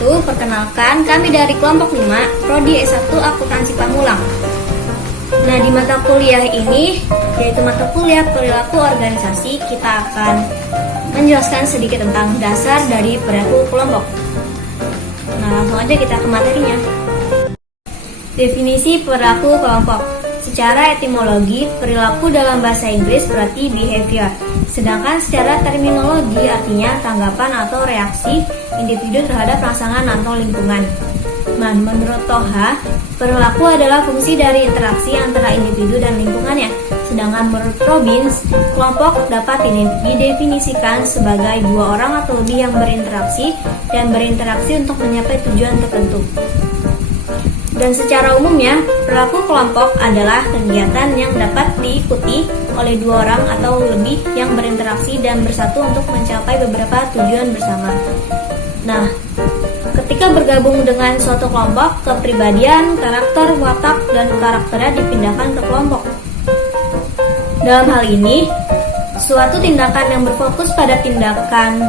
wabarakatuh. Perkenalkan, kami dari kelompok 5, Prodi S1 Akuntansi Pamulang. Nah, di mata kuliah ini, yaitu mata kuliah perilaku organisasi, kita akan menjelaskan sedikit tentang dasar dari perilaku kelompok. Nah, langsung aja kita ke materinya. Definisi perilaku kelompok. Secara etimologi, perilaku dalam bahasa Inggris berarti behavior. Sedangkan secara terminologi artinya tanggapan atau reaksi individu terhadap rangsangan atau lingkungan. Nah, menurut Toha, perilaku adalah fungsi dari interaksi antara individu dan lingkungannya. Sedangkan menurut Robbins, kelompok dapat didefinisikan sebagai dua orang atau lebih yang berinteraksi untuk mencapai tujuan tertentu. Dan secara umumnya, perilaku kelompok adalah kegiatan yang dapat diikuti oleh dua orang atau lebih yang berinteraksi dan bersatu untuk mencapai beberapa tujuan bersama. Nah, ketika bergabung dengan suatu kelompok, kepribadian, karakter, watak, dan karakternya dipindahkan ke kelompok. Dalam hal ini, suatu tindakan yang berfokus pada tindakan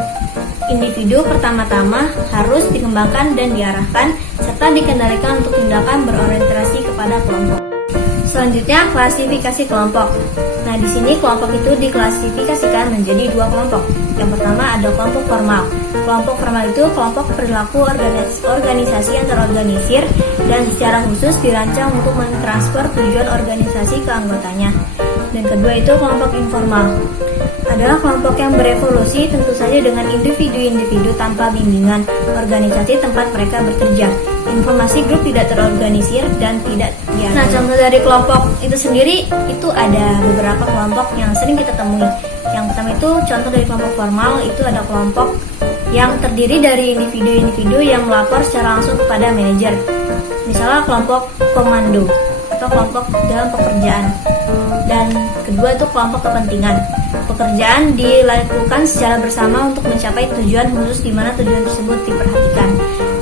individu pertama-tama harus dikembangkan dan diarahkan serta dikendalikan untuk tindakan berorientasi kepada kelompok. Selanjutnya, klasifikasi kelompok. Nah, di sini kelompok itu diklasifikasikan menjadi dua kelompok. Yang pertama ada kelompok formal. Kelompok formal itu kelompok perilaku organisasi yang terorganisir dan secara khusus dirancang untuk mentransfer tujuan organisasi ke anggotanya. Dan kedua itu kelompok informal. Adalah kelompok yang berevolusi tentu saja dengan individu-individu tanpa bimbingan organisasi tempat mereka bekerja. Informasi grup tidak terorganisir dan tidak diatur. Nah, contoh dari kelompok itu sendiri itu ada beberapa kelompok yang sering kita temui. Yang pertama itu contoh dari kelompok formal itu ada kelompok yang terdiri dari individu-individu yang melapor secara langsung kepada manajer. Misalnya kelompok komando atau kelompok dalam pekerjaan. Dan kedua itu kelompok kepentingan. Pekerjaan dilakukan secara bersama untuk mencapai tujuan khusus di mana tujuan tersebut diperhatikan.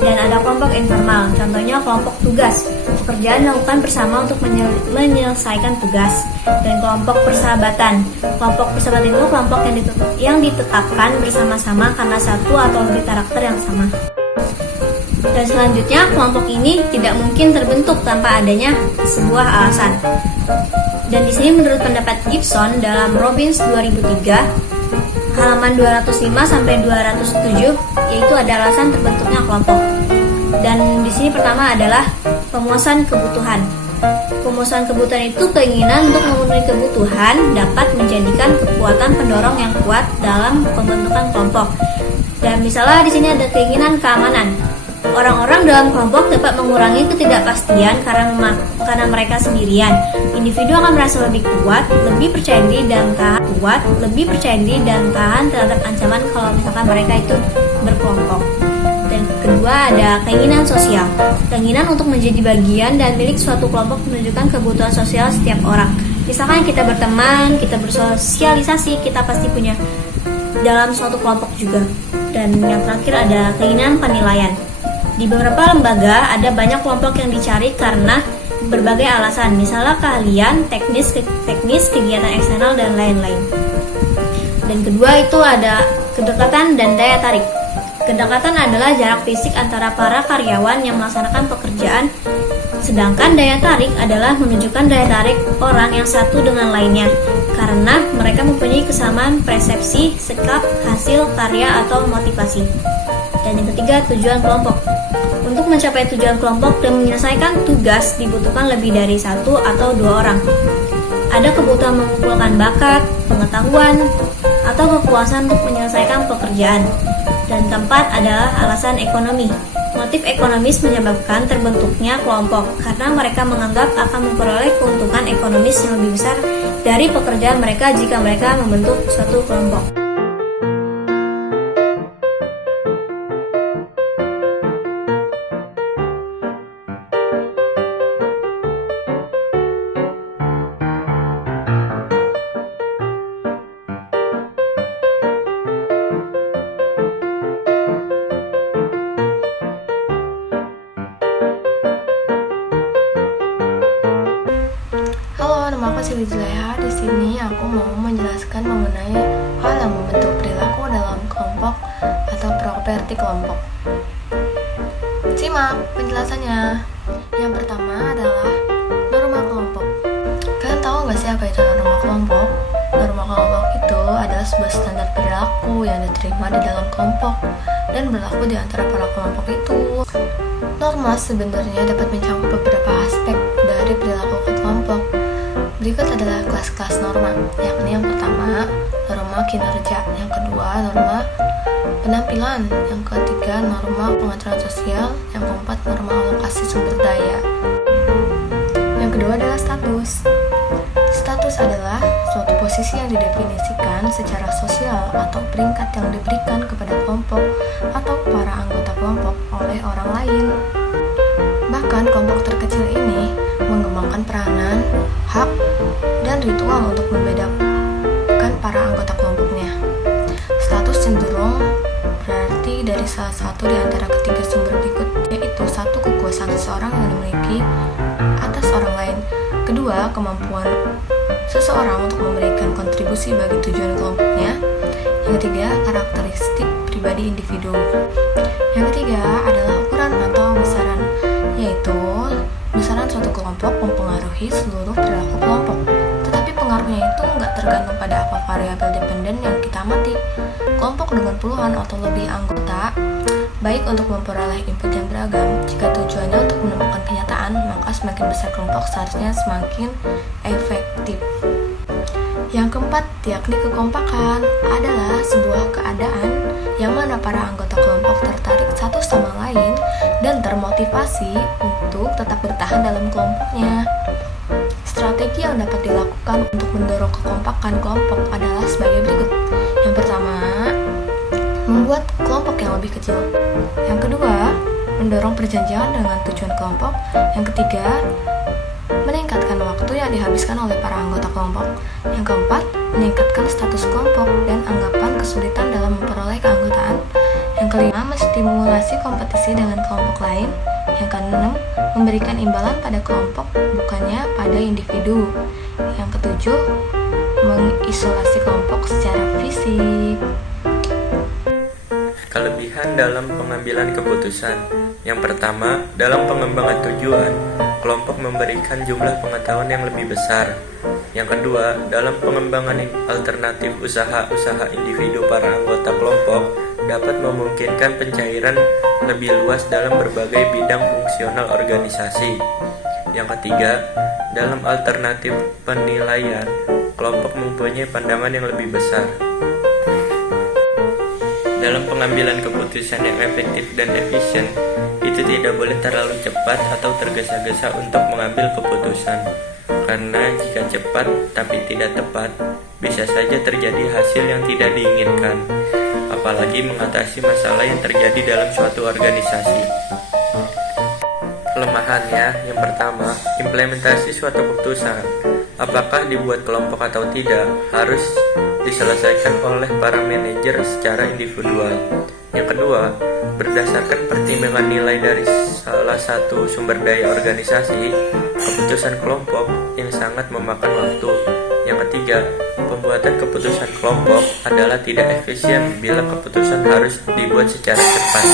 Dan ada kelompok informal, contohnya kelompok tugas. Pekerjaan dilakukan bersama untuk menyelesaikan tugas. Dan kelompok persahabatan. Kelompok persahabatan itu kelompok yang ditetapkan bersama-sama karena satu atau lebih karakter yang sama. Dan selanjutnya, kelompok ini tidak mungkin terbentuk tanpa adanya sebuah alasan. Dan di sini menurut pendapat Gibson dalam Robbins 2003, halaman 205 sampai 207, yaitu ada alasan terbentuknya kelompok. Dan di sini pertama adalah pemuasan kebutuhan. Pemuasan kebutuhan itu keinginan untuk memenuhi kebutuhan dapat menjadikan kekuatan pendorong yang kuat dalam pembentukan kelompok. Dan misalnya di sini ada keinginan keamanan. Orang-orang dalam kelompok dapat mengurangi ketidakpastian karena mereka sendirian. Individu akan merasa lebih kuat, lebih percaya diri dan tahan terhadap ancaman kalau misalkan mereka itu berkelompok. Dan kedua ada keinginan sosial. Keinginan untuk menjadi bagian dan milik suatu kelompok menunjukkan kebutuhan sosial setiap orang. Misalkan kita berteman, kita bersosialisasi, kita pasti punya dalam suatu kelompok juga. Dan yang terakhir ada keinginan penilaian. Di beberapa lembaga ada banyak kelompok yang dicari karena berbagai alasan, misalnya keahlian, teknis, kegiatan eksternal, dan lain-lain. Dan kedua itu ada kedekatan dan daya tarik. Kedekatan adalah jarak fisik antara para karyawan yang melaksanakan pekerjaan, sedangkan daya tarik adalah menunjukkan daya tarik orang yang satu dengan lainnya, karena mereka mempunyai kesamaan persepsi, sikap, hasil, karya, atau motivasi. Dan yang ketiga, tujuan kelompok. Untuk mencapai tujuan kelompok dan menyelesaikan tugas dibutuhkan lebih dari satu atau dua orang. Ada kebutuhan mengumpulkan bakat, pengetahuan, atau kepuasan untuk menyelesaikan pekerjaan. Dan keempat adalah alasan ekonomi. Motif ekonomis menyebabkan terbentuknya kelompok karena mereka menganggap akan memperoleh keuntungan ekonomis yang lebih besar dari pekerjaan mereka jika mereka membentuk suatu kelompok. Nama aku Sili Juleha. Di sini aku mau menjelaskan mengenai hal yang membentuk perilaku dalam kelompok atau properti kelompok. Simak penjelasannya. Yang pertama adalah norma kelompok. Kalian tahu nggak sih apa itu norma kelompok? Norma kelompok itu adalah sebuah standar perilaku yang diterima di dalam kelompok dan berlaku di antara para kelompok itu. Norma sebenarnya dapat mencakup beberapa aspek dari perilaku kelompok. Berikut adalah kelas-kelas norma, yakni yang pertama, norma kinerja, yang kedua, norma penampilan, yang ketiga, norma pengaturan sosial, yang keempat, norma alokasi sumber daya. Yang kedua adalah status. Status adalah suatu posisi yang didefinisikan secara sosial atau peringkat yang diberikan kepada kelompok atau para anggota kelompok oleh orang lain. Bahkan kelompok terkecil ini mengembangkan peranan, hak, dan ritual untuk membedakan para anggota kelompoknya. Status cenderung berarti dari salah satu di antara ketiga sumber berikut, yaitu satu, kekuasaan seseorang yang dimiliki atas orang lain. Kedua, kemampuan seseorang untuk memberikan kontribusi bagi tujuan kelompoknya. Yang ketiga, karakteristik pribadi individu. Yang ketiga adalah ukuran atau besaran, yaitu besaran suatu kelompok mempengaruhi seluruh perilaku kelompok. Tetapi pengaruhnya itu nggak tergantung pada apa variabel dependen yang kita amati. Kelompok dengan puluhan atau lebih anggota baik untuk memperoleh input yang beragam. Jika tujuannya untuk menemukan kenyataan, maka semakin besar kelompok seharusnya semakin efektif. Yang keempat, yakni kekompakan, adalah sebuah keadaan yang mana para anggota kelompok tertarik satu sama lain dan termotivasi untuk tetap bertahan dalam kelompoknya. Strategi yang dapat dilakukan untuk mendorong kekompakan kelompok adalah sebagai berikut. Yang pertama, membuat kelompok yang lebih kecil. Yang kedua, mendorong perjanjian dengan tujuan kelompok. Yang ketiga, meningkatkan waktu yang dihabiskan oleh para anggota kelompok. Yang keempat, meningkatkan status kelompok dan anggapan kesulitan dalam memperoleh keanggotaan. Yang kelima, menstimulasi kompetisi dengan kelompok lain. Yang keenam, memberikan imbalan pada kelompok bukannya pada individu. Yang ketujuh, mengisolasi kelompok secara fisik. Kelebihan dalam pengambilan keputusan. Yang pertama, dalam pengembangan tujuan, kelompok memberikan jumlah pengetahuan yang lebih besar. Yang kedua, dalam pengembangan alternatif usaha-usaha individu para anggota kelompok dapat memungkinkan pencairan lebih luas dalam berbagai bidang fungsional organisasi. Yang ketiga, dalam alternatif penilaian, kelompok mempunyai pandangan yang lebih besar. Dalam pengambilan keputusan yang efektif dan efisien, itu tidak boleh terlalu cepat atau tergesa-gesa untuk mengambil keputusan. Karena jika cepat tapi tidak tepat, bisa saja terjadi hasil yang tidak diinginkan, apalagi mengatasi masalah yang terjadi dalam suatu organisasi. Kelemahannya, yang pertama, implementasi suatu keputusan, apakah dibuat kelompok atau tidak, harus diselesaikan oleh para manajer secara individual. Yang kedua, berdasarkan pertimbangan nilai dari salah satu sumber daya organisasi, keputusan kelompok yang sangat memakan waktu. Yang ketiga, pembuatan keputusan kelompok adalah tidak efisien bila keputusan harus dibuat secara cepat.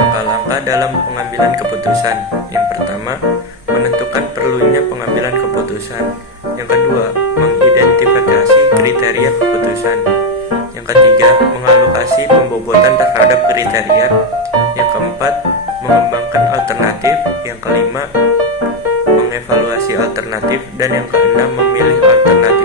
Langkah-langkah dalam pengambilan keputusan. Yang pertama, menentukan perlunya pengambilan keputusan. Yang kedua, mengidentifikasi kriteria keputusan. Yang ketiga, mengalokasi pembobotan terhadap kriteria. Yang keempat, mengembangkan alternatif. Yang kelima, mengevaluasi alternatif. Dan yang keenam, memilih alternatif